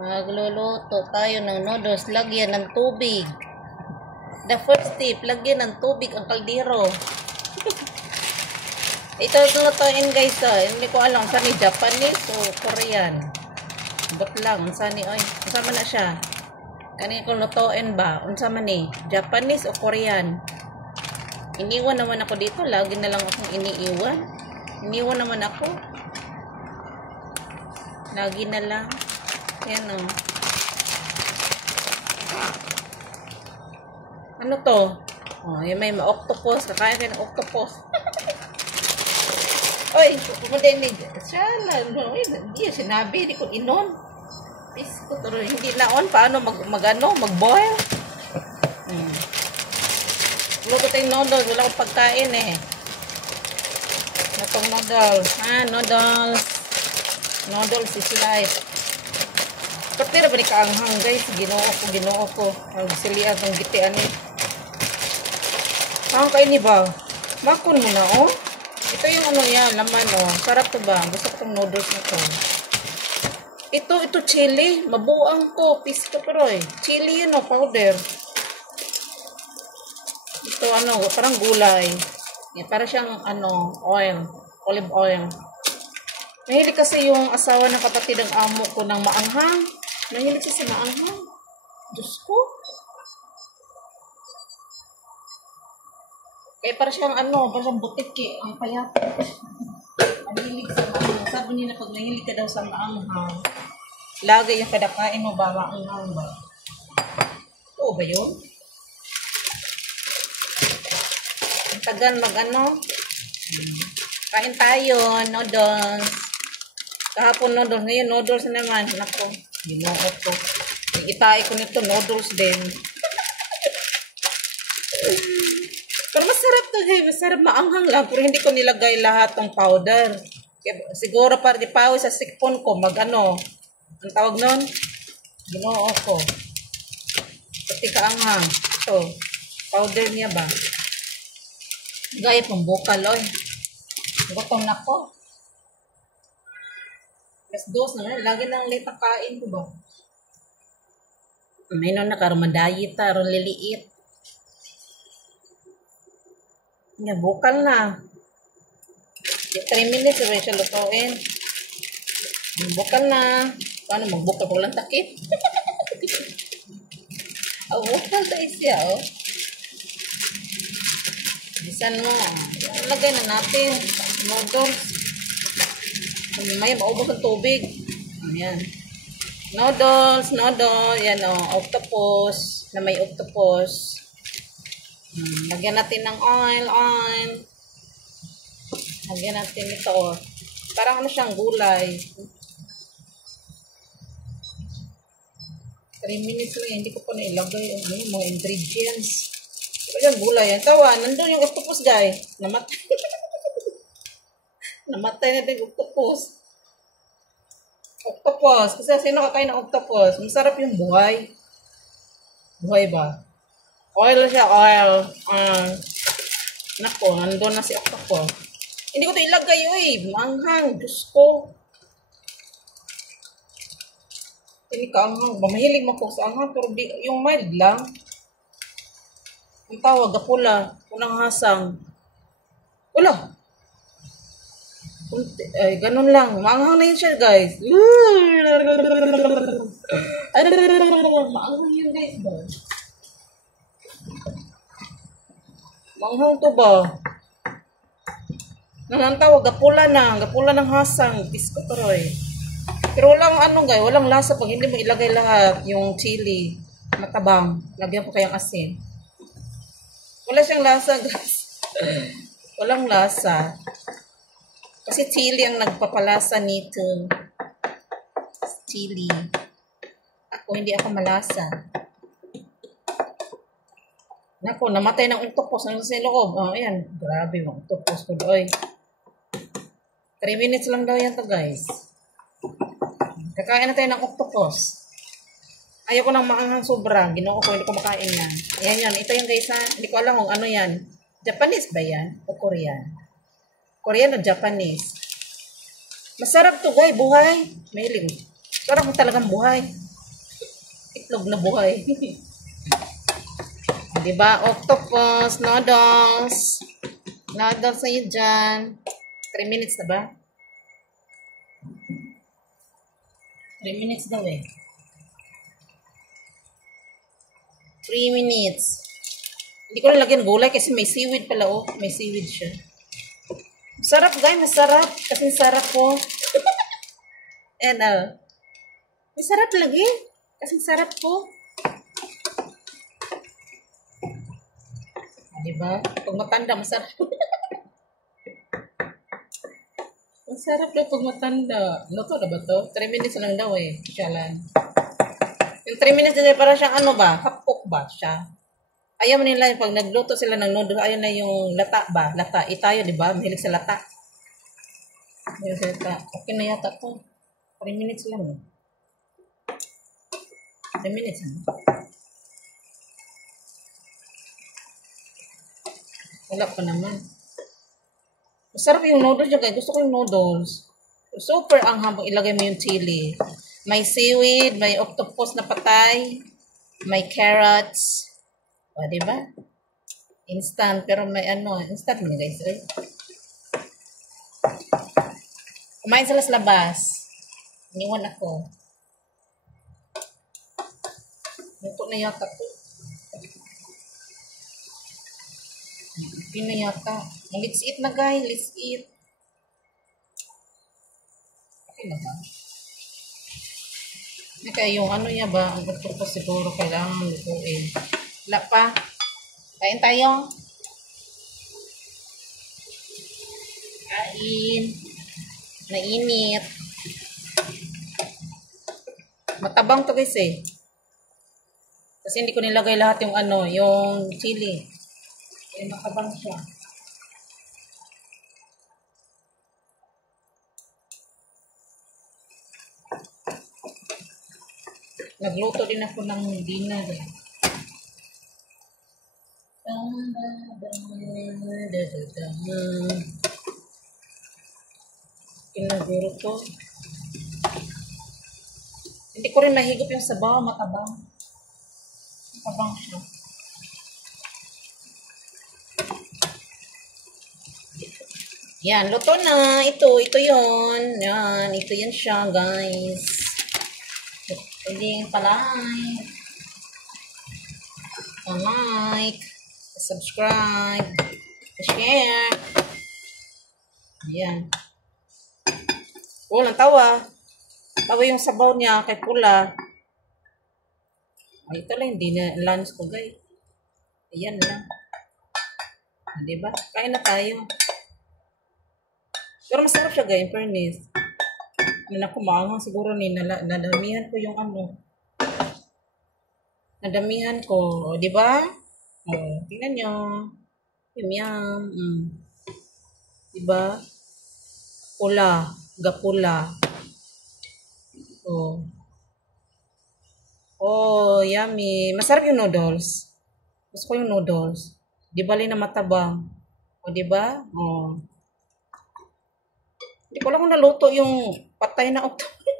Magluluto tayo ng noodles. Lagyan ng tubig. The first tip, lagyan ng tubig ang kaldero. Ito lutuin guys. Hindi ko alam saan ni Japanese o Korean. But lang, saan ni, oy, saan man na siya? Kani ko lutuin ba? Unsa man ni? Japanese o Korean? Iniwan naman ako dito. Lagi na lang akong iniiwan. Iniwan naman ako. Lagi na lang. Yan o. Ano to? Oh, yung may octopus. Kakain kayo ng octopus. Oy, kumadinig. Shala, no. Hindi, sinabi. Hindi ko inon. Pisko to. Hindi naon. Paano mag-boil? Luto tayong noodles. Wala akong pagkain eh. Itong noodles. Noodles. Noodles is life. Kapira ba ni kaanghang guys? Ginoo ko. Ang silian ng gitian eh. Ang kain ni ba? Makon mo na oh. Ito yung ano yan, laman oh. Sarap to ba? Gusto ko tong noodles na to. Ito chili. Mabuang to. Piska pero eh. Chili yun oh, powder. Ito ano, parang gulay. Para siyang ano, oil. Olive oil. Mahilig kasi yung asawa ng kapatid ng amo ko ng maanghang. Mahilig siya sa maanghang. Diyos ko. Eh, para siyang ano, para siyang butik eh. Ang payat. Mahilig sa maanghang. Sabi niya na pag nahilig ka daw sa maanghang, lagay yung kadakain mo ba, maanghang ba? Oo ba yun? Ang tagal mag-ano. Kain tayo, noodles. Kahapon noodles, ngayon noodles naman. Nako, ginoo ko. Itai ko nito, noodles din. Pero masarap to, hey. Masarap, maanghang lang. Pero hindi ko nilagay lahat ng powder. Siguro para di pawis sa sikpon ko, mag-ano. Ang tawag nun? Ginoo ko. Pati kaanghang. Ito, powder niya ba? Gaya pang bukal, oy. Gutom na ko. Dos na nga. Lagi nang late kain ko ba? May nung nakarumadayit ta. Ron liliit. Nga, bukal na. 3 minutes rin siya lutuin. Bukal na. Paano magbukal ko lang takip? Oh, bukal tayo siya, oh. Bisan mo. Lagay na natin. Noodles. May maubos ang tubig. Ayan. Noodles. Yan o. Octopus. Na may octopus. Lagyan natin ng oil. Lagyan natin ito o. Parang ano siyang gulay. 3 minutes lang. Hindi ko pa nailagay yung mga ingredients. Ayan, gulay yan. Tawa, nandun yung octopus, guys. Namatay na din octopus. Octopus. Kasi sino kakain ng octopus? Masarap yung buhay. Buhay ba? Oil siya, oil. Nako, nandun na si octopus. Hindi ko ito ilagay, oy. Manghang. Diyos ko. Hindi ka anghang. Mahilig mo ko sa anghang. Pero yung mild lang. Ang tawag, pula. Pulang hasang. Wala. Ay, ganun lang. Maanghang na yun siya, guys. Maanghang yun, guys. Maanghang to ba? Ang tawag, gapula na. Gapula ng hasang. Pisko turoy. Pero walang ano, guys. Walang lasa pag hindi mo ilagay lahat. Yung chili. Matabang. Lagyan ko kayang asin. Wala siyang lasa, guys. Walang lasa. Kasi chili ang nagpapalasa nito. Chili. Ako, hindi ako malasa. Nako, namatay ng octopus. Ano sa loob? Oh, ayan. Grabe, mga octopus ko doy. 3 minutes lang daw yan to, guys. Kakain na tayo ng octopus. Ayaw ko nang maanghang sobra. Ginoo ko, hindi ko makain yan. Ayan yan. Ito yung guys, ha. Hindi ko alam kung ano yan. Japanese ba yan? O Korean? Korean o Japanese? Masarap to, guys. Buhay. Mahilig. Sarap mo talagang buhay. itlog na buhay. Diba? Octopus, noodles. Noodles sa'yo dyan. 3 minutes na ba? 3 minutes daw eh. 3 minutes. Hindi ko na lagyan gulay kasi may seaweed pala oh. May seaweed siya. Sarap guys, masarap. Kasi sarap po. And masarap lagi. Kasi sarap po. Diba? Pag matanda, masarap. Masarap daw pag matanda. Luto na ba to? 3 minutes lang daw eh. Siyalan. Yung 3 minutes na para siyang ano ba? Half-cook ba siya? Ayaw mo nila pag nagluto sila ng noodle, ayaw na yung lata ba? Lata. Itayo, di ba? Mahilig sa lata. Mahilig sa lata. Okay na yata to. 3 minutes lang eh. 3 minutes ano? Wala pa naman. Masarap yung noodles dyan guys. Gusto ko yung noodles. Super ang habang ilagay mo yung chili. May seaweed, may octopus na patay, may carrots. O, diba? Instant. Pero may ano, instant mo guys. Eh. Kumain sila sa labas. Iniwan ako. Luto na yata ko. Yun na yata. Let's eat na guys. Let's eat. Okay na ba? Kaya yung ano niya ba, ang octopus siguro kailangan lutuin. Wala pa. Kain tayo. Kain. Mainit. Matabang to guys eh. Kasi hindi ko nilagay lahat yung ano, yung chili. Kaya matabang siya. Nagluto din ako ng dinner. Kinaguro to. Hindi ko rin mahigop yung sabaw, matabang. Matabang siya. Yan, luto na. Ito yun. Yan, ito yan siya, guys. Pwede like, subscribe, share. Ayan. Walang tawa. Tawa yung sabaw niya kay pula. Ay, ito lang, hindi na lunch ko guys. Ayan lang. Diba? Kain na tayo. Pero masarap siya guys, in fairness. Kumaangang siguro ni nadamihan ko yung ano. Nadamihan ko, di ba? Oh, tingnan niyo. Yum. Di ba? Pula, gapula. Oh. Oh, yummy. Masarap yung noodles. Gusto ko yung noodles. Di bali na matabang. O, di ba? Oh. Hindi ko lang kung naluto yung patay na octopus.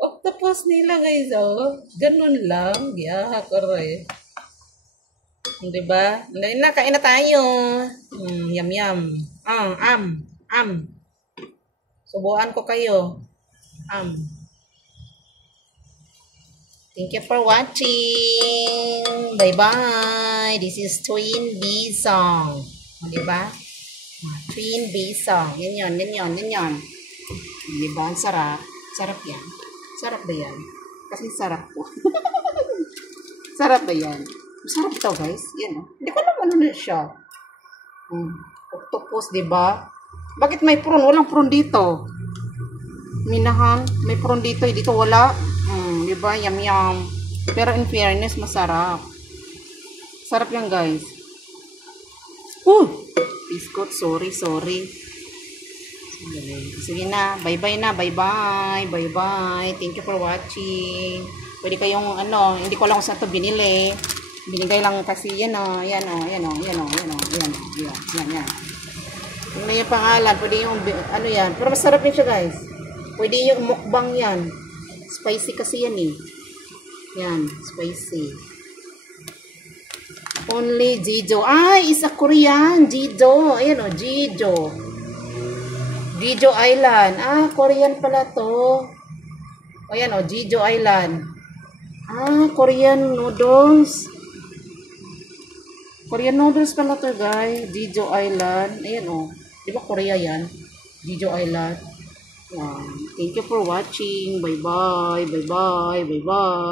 Octopus nila guys, oh. Ganun lang. Yeah, correct. Diba? Kain na tayo. Yum. Subuan ko kayo. Thank you for watching. Bye-bye. This is Twin B song. Diba? Twin B song. Yan. Diba? Ang sarap. Sarap yan. Sarap ba yan? Kasi sarap po. Sarap ba yan? Sarap ito guys. Yan o. Hindi ko alam ano na siya. Octopus, diba? Bakit may prawn? Walang prawn dito. Minahan. May prawn dito. Dito wala. Diba? Yum. Pero in fairness, masarap. Sarap yan guys. Biscuit. Sorry. Sige na. Bye-bye na. Bye-bye. Thank you for watching. Pwede kayong hindi ko lang kung saan ito binili. Binigay lang kasi yan. Yan. Yung may pangalan. Pwede yung yan. Pero masarap yun siya guys. Pwede yung mukbang yan. Spicy kasi yan eh. Yan, spicy. Only Jeju. Ay, isa Korean. Jeju. Ayan o, Jeju. Jeju Island. Ah, Korean pala to. Ayan o, Jeju Island. Ah, Korean noodles. Korean noodles pala to, guys. Jeju Island. Ayan o. Di ba Korea yan? Jeju Island. Wow. Thank you for watching. Bye-bye. Bye-bye. Bye-bye.